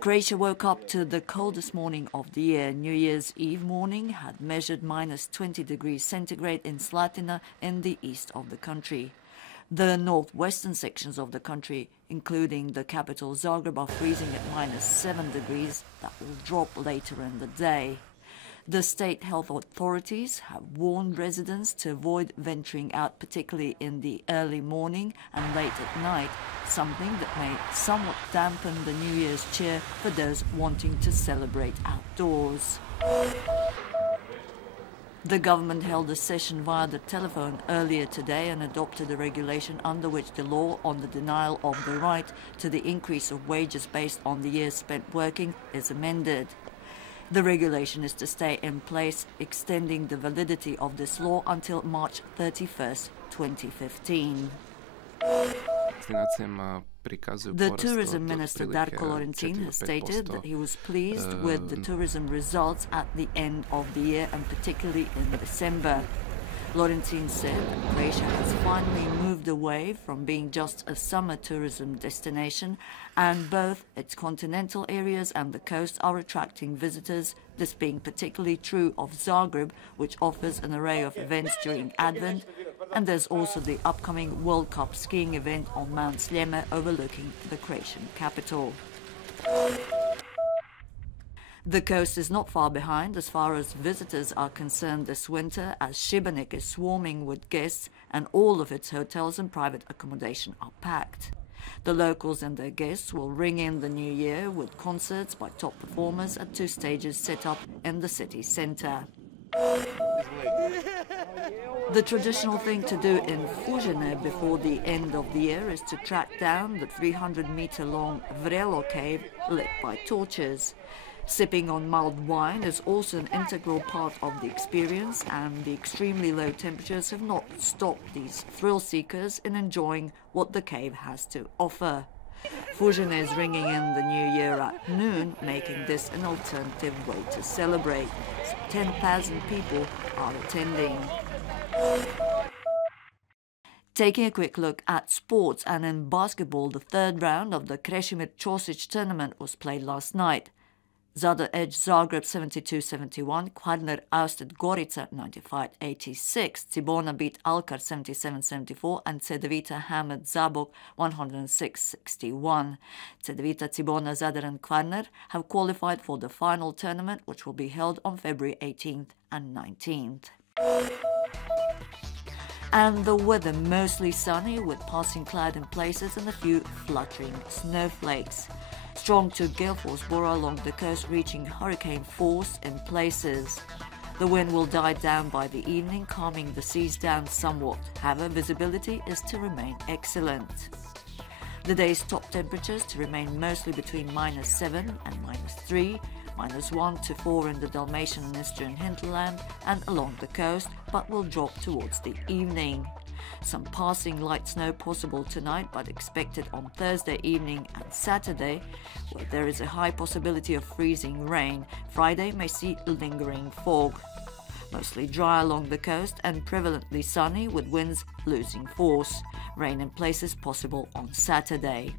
Croatia woke up to the coldest morning of the year. New Year's Eve morning had measured minus 20 degrees centigrade in Slatina in the east of the country. The northwestern sections of the country, including the capital Zagreb, are freezing at minus 7 degrees. That will drop later in the day. The state health authorities have warned residents to avoid venturing out, particularly in the early morning and late at night, something that may somewhat dampen the New Year's cheer for those wanting to celebrate outdoors. The government held a session via the telephone earlier today and adopted a regulation under which the law on the denial of the right to the increase of wages based on the years spent working is amended. The regulation is to stay in place, extending the validity of this law until March 31st, 2015. The tourism minister Darko Lorencin has stated that he was pleased with the tourism results at the end of the year and particularly in December. Lorencin said that Croatia has finally moved away from being just a summer tourism destination, and both its continental areas and the coast are attracting visitors, this being particularly true of Zagreb, which offers an array of events during Advent, and there's also the upcoming World Cup skiing event on Mount Sljeme overlooking the Croatian capital. The coast is not far behind as far as visitors are concerned this winter, as Šibenik is swarming with guests and all of its hotels and private accommodation are packed. The locals and their guests will ring in the new year with concerts by top performers at 2 stages set up in the city centre. The traditional thing to do in Fužine before the end of the year is to track down the 300-metre-long Vrelo cave lit by torches. Sipping on mulled wine is also an integral part of the experience, and the extremely low temperatures have not stopped these thrill seekers in enjoying what the cave has to offer. Fužine is ringing in the new year at noon, making this an alternative way to celebrate. 10,000 people are attending. Taking a quick look at sports, and in basketball, the third round of the Krešimir Ćosić tournament was played last night. Zadar edged Zagreb 72-71, Kvarner ousted Gorica 95-86, Cibona beat Alkar 77-74 and Cedevita hammered Zabok 106-61. Cedevita, Cibona, Zadar and Kvarner have qualified for the final tournament, which will be held on February 18th and 19th. And the weather mostly sunny with passing cloud in places and a few fluttering snowflakes. Strong to gale force bore along the coast, reaching hurricane force in places. The wind will die down by the evening, calming the seas down somewhat. However, visibility is to remain excellent. The day's top temperatures to remain mostly between -7 and -3, -1 to 4 in the Dalmatian and eastern hinterland and along the coast, but will drop towards the evening. Some passing light snow possible tonight, but expected on Thursday evening and Saturday, where there is a high possibility of freezing rain. Friday may see lingering fog. Mostly dry along the coast and prevalently sunny with winds losing force. Rain in places possible on Saturday.